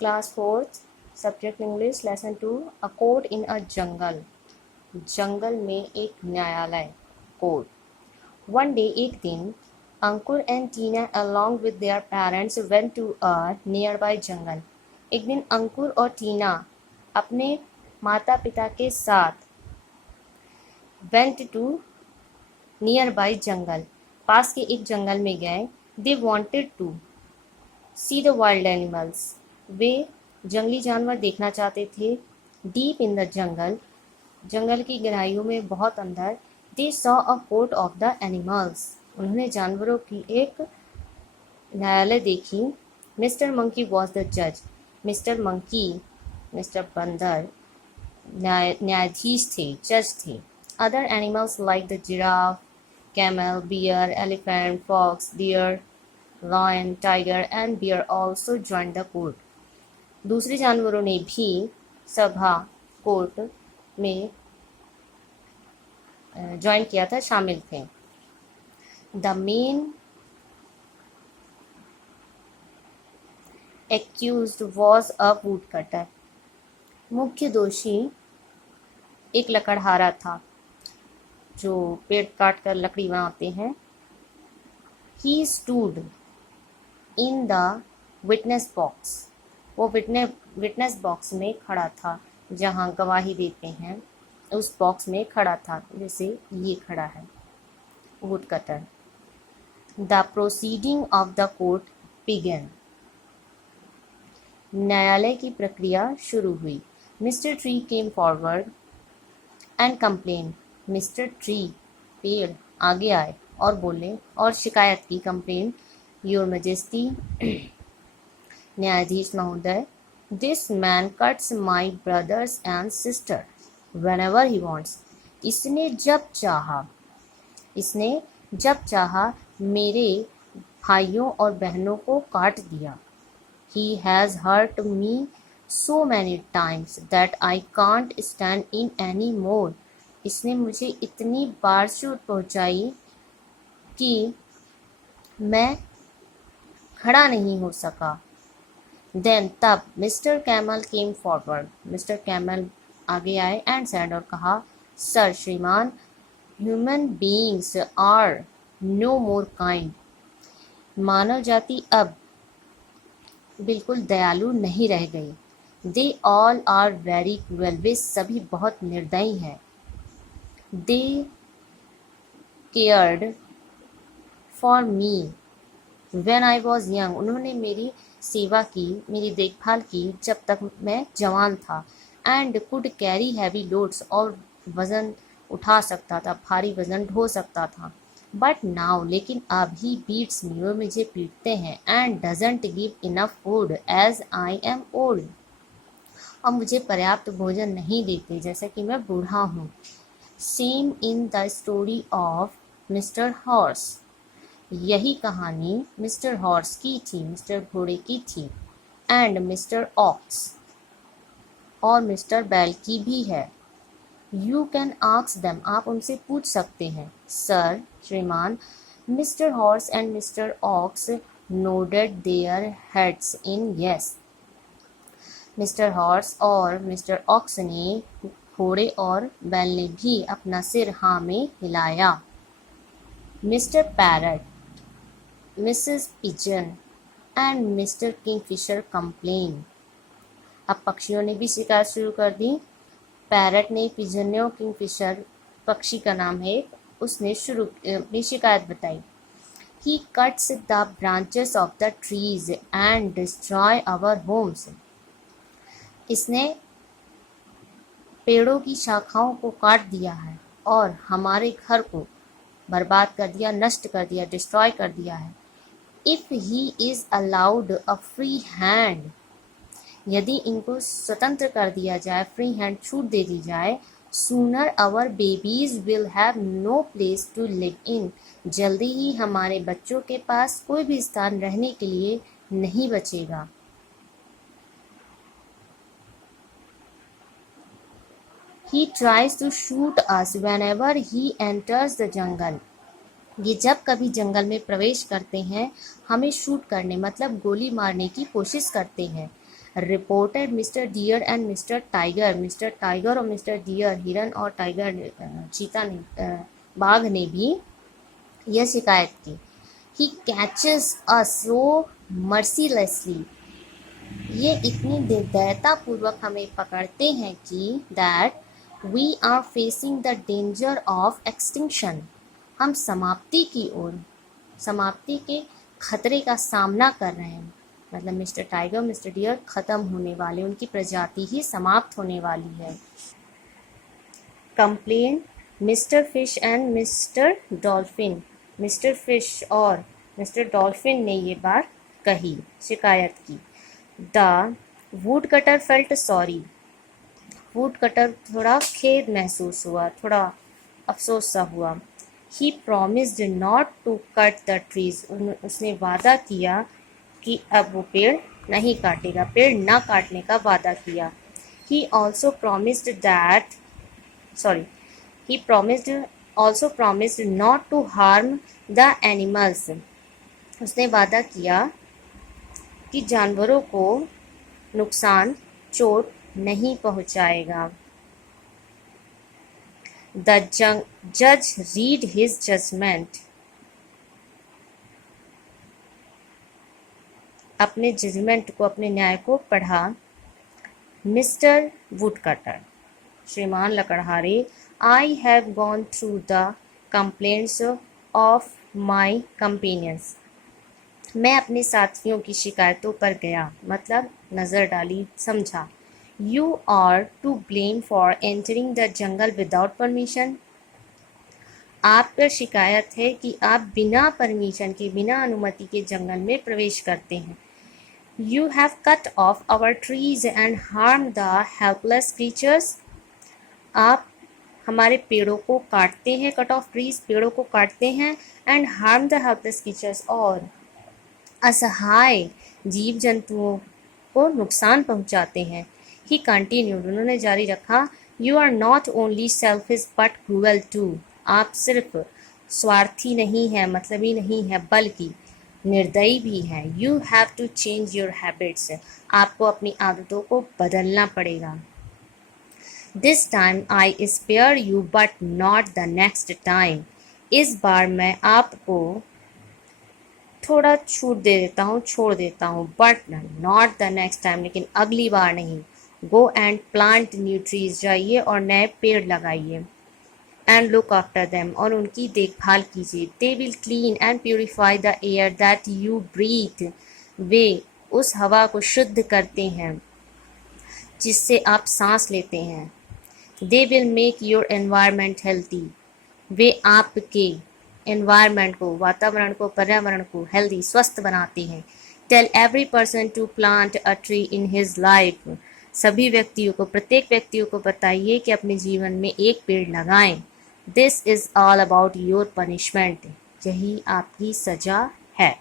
Class 4th subject English lesson 2 a court in a jungle. जंगल में एक न्यायालय, कोर्ट। वन डे, एक दिन, Ankur and Tina along with their parents went to a nearby jungle. एक दिन अंकुर और टीना अपने माता पिता के साथ went to nearby jungle, पास के एक जंगल में गए। They wanted to see the wild animals, वे जंगली जानवर देखना चाहते थे। डीप इन द जंगल, जंगल की गहराइयों में बहुत अंदर। They saw a court of the animals, उन्होंने जानवरों की एक न्यायालय देखी। मिस्टर मंकी वॉज द जज, मिस्टर मंकी, मिस्टर बंदर न्यायाधीश थे, जज थे। Other animals like the giraffe, camel, bear, elephant, fox, deer, lion, tiger and bear also join the court. दूसरे जानवरों ने भी सभा, कोर्ट में ज्वाइन किया था, शामिल थे। The main accused was a would cutter, मुख्य दोषी एक लकड़हारा था जो पेड़ काट कर लकड़ी बनाते हैं। He stood in the witness box, वो विटनेस बॉक्स में खड़ा था, जहाँ गवाही देते हैं, उस बॉक्स में खड़ा था, जैसे ये खड़ा है wood cutter. The proceeding of the court began, न्यायालय की प्रक्रिया शुरू हुई। Mister tree came forward and complain, mister tree, पेड़, आगे आए और बोले और शिकायत की, कंप्लेन। योर मैजेस्टी, न्यायाधीश महोदय, this man cuts my brothers and sister whenever he wants, इसने जब चाहा मेरे भाइयों और बहनों को काट दिया। He has hurt me so many times that I can't stand in any more, इसने मुझे इतनी बार चोट पहुंचाई कि मैं खड़ा नहीं हो सका। Then तब mister camel came forward, mister camel आगे आए एंड सेड, और कहा, सर, श्रीमान, human beings are no more kind, मानव जाति अब बिल्कुल दयालु नहीं रह गई। They all are very cruel, वे सभी बहुत निर्दयी हैं। They cared for me when I was young, उन्होंने मेरी सेवा की, मेरी देखभाल की जब तक मैं जवान था। And could carry heavy loads, और वजन उठा सकता था, भारी वजन ढो सकता था। बट नाउ, लेकिन अब ही बीट्स मी, वो मुझे पीटते हैं। And doesn't give enough food as I am old, और मुझे पर्याप्त भोजन नहीं देते जैसे कि मैं बूढ़ा हूँ। Same in the story of mister horse, यही कहानी मिस्टर हॉर्स की थी, मिस्टर घोड़े की थी। एंड मिस्टर ऑक्स, और मिस्टर बैल की भी है। यू कैन आस्क देम, आप उनसे पूछ सकते हैं। सर, श्रीमान, mister horse and mister ox nodded their heads in yes, mister horse और मिस्टर ऑक्स ने, घोड़े और बैल ने भी अपना सिर हाँ में हिलाया। Mister parrot, Mrs pigeon and mister Kingfisher complain, अब पक्षियों ने भी शिकायत शुरू कर दी। पैरट ने, पिजन ने और किंगफिशर पक्षी का नाम है, उसने अपनी शिकायत बताई। He cuts the branches of the trees and destroy our homes, इसने पेड़ों की शाखाओं को काट दिया है और हमारे घर को बर्बाद कर दिया, नष्ट कर दिया, डिस्ट्रॉय कर दिया है। If he is allowed a free hand, यदि इनको स्वतंत्र कर दिया जाए, फ्री हैंड, छूट दे दी जाए, sooner our babies will have no place to live in, जल्दी ही हमारे बच्चों के पास कोई भी स्थान रहने के लिए नहीं बचेगा। He tries to shoot us whenever he enters the jungle, ये जब कभी जंगल में प्रवेश करते हैं हमें शूट करने मतलब गोली मारने की कोशिश करते हैं। Reported mister deer and mister tiger, mister tiger और मिस्टर डियर, हिरन और टाइगर चीता ने बाघ ने भी यह शिकायत की। He catches us so mercilessly, ये इतनी निर्दयतापूर्वक हमें पकड़ते हैं कि that we are facing the danger of extinction, हम समाप्ति की ओर, समाप्ति के खतरे का सामना कर रहे हैं। मतलब मिस्टर टाइगर मिस्टर डियर खत्म होने वाले, उनकी प्रजाति ही समाप्त होने वाली है। Complain mister fish and mister dolphin, mister fish और मिस्टर डॉल्फिन ने ये बात कही, शिकायत की। The wood cutter felt sorry, wood cutter थोड़ा खेद महसूस हुआ, थोड़ा अफसोस सा हुआ। He promised not to cut the trees, उसने वादा किया कि अब वो पेड़ नहीं काटेगा, पेड़ ना काटने का वादा किया। He also promised that he also promised not to harm the animals, उसने वादा किया कि जानवरों को नुकसान, चोट नहीं पहुंचाएगा। The judge read his judgment, अपने जजमेंट को, अपने न्याय को पढ़ा। मिस्टर वुडकटर, श्रीमान लकड़हारे, I have gone through the complaints of my companions, मैं अपने साथियों की शिकायतों पर गया, मतलब नज़र डाली, समझा। You are to blame for entering the jungle without permission, आप पर शिकायत है कि आप बिना परमिशन के, बिना अनुमति के जंगल में प्रवेश करते हैं। You have cut off our trees and harmed the helpless creatures, आप हमारे पेड़ों को काटते हैं, कट ऑफ ट्रीज, पेड़ों को काटते हैं, and harm the helpless creatures, और असहाय जीव जंतुओं को नुकसान पहुंचाते हैं। ही कंटिन्यूड, उन्होंने जारी रखा, you are not only selfish but cruel too, आप सिर्फ स्वार्थी नहीं हैं, मतलबी नहीं है, बल्कि निर्दयी भी हैं। You have to change your habits, आपको अपनी आदतों को बदलना पड़ेगा। This time I spare you but not the next time, इस बार मैं आपको थोड़ा छूट दे देता हूँ, छोड़ देता हूँ, but not the next time, लेकिन अगली बार नहीं। Go and plant new trees, जाइए और नए पेड़ लगाइए। एंड लुक आफ्टर देम, और उनकी देखभाल कीजिए। They will clean and purify the air that you breathe, वे उस हवा को शुद्ध करते हैं जिससे आप सांस लेते हैं। They will make your environment healthy, वे आपके एनवायरमेंट को, वातावरण को, पर्यावरण को हेल्दी, स्वस्थ बनाते हैं। Tell every person to plant a tree in his life, सभी व्यक्तियों को, प्रत्येक व्यक्तियों को बताइए कि अपने जीवन में एक पेड़ लगाएं। This is all about your punishment, यही आपकी सजा है।